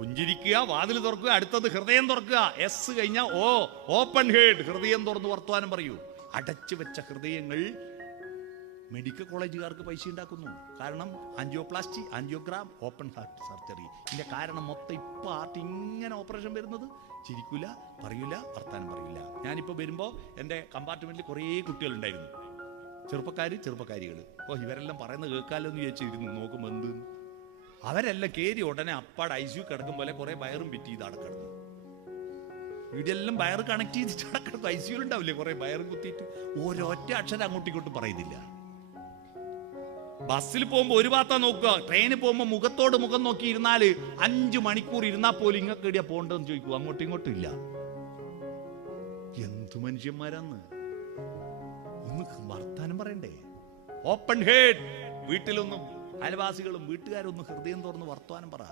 പുഞ്ചിരിക്കുക, വാതിൽ തുറക്കുക, അടുത്തത് ഹൃദയം തുറക്കുക. എസ് കഴിഞ്ഞാൽ ഓ, ഓപ്പൺ ഹേഡ്, ഹൃദയം തുറന്ന് വർത്തമാനം പറയൂ. അടച്ചു വെച്ച ഹൃദയങ്ങൾ മെഡിക്കൽ കോളേജുകാർക്ക് പൈസ ഉണ്ടാക്കുന്നു. കാരണം angioplasty, angiogram, open heart surgery. ഇതിന്റെ കാരണം മൊത്തം ഇപ്പൊ ഹാർട്ട് ഇങ്ങനെ ഓപ്പറേഷൻ വരുന്നത്. ചിരിക്കൂല, പറയൂല, വർത്താനം പറയില്ല. ഞാനിപ്പോൾ വരുമ്പോൾ എൻ്റെ കമ്പാർട്ട്മെന്റിൽ കുറേ കുട്ടികളുണ്ടായിരുന്നു, ചെറുപ്പക്കാരികൾ. ഓ, ഇവരെല്ലാം പറയുന്നത് കേൾക്കാമല്ലോ എന്ന് വിചാരിച്ചിരുന്നു. നോക്കുമ്പോൾ എന്ത്, അവരെല്ലാം കയറി ഉടനെ അപ്പാട് ICU കിടക്കും പോലെ കുറെ വയറും പിറ്റി ഇത് അടക്കിടന്നു. ഇവിടെയെല്ലാം വയറ് കണക്ട് ചെയ്തിട്ട് അടക്കിടക്കും. ICU ഉണ്ടാവില്ലേ കുറെ വയറും കുത്തിയിട്ട്, ഓരോറ്റ അക്ഷരം അങ്ങോട്ടും ഇങ്ങോട്ടും പറയുന്നില്ല. ബസ്സിൽ പോകുമ്പോൾ ഒരു ഭാഗത്താ നോക്കുക, ട്രെയിനിൽ പോകുമ്പോൾ മുഖത്തോട് മുഖം നോക്കി ഇരുന്നാല് 5 മണിക്കൂർ ഇരുന്നാൽ പോലും ഇങ്ങക്ക് എവിടെയാ പോകണ്ടെന്ന് ചോദിക്കൂ, അങ്ങോട്ടും ഇങ്ങോട്ടും ഇല്ല. എന്തു മനുഷ്യന്മാരാന്ന്, ഒന്ന് വർത്താനം പറയണ്ടേ? Open herd. വീട്ടിലൊന്നും അയൽവാസികളും വീട്ടുകാരൊന്നും ഹൃദയം തുറന്ന് വർത്തമാനം പറ.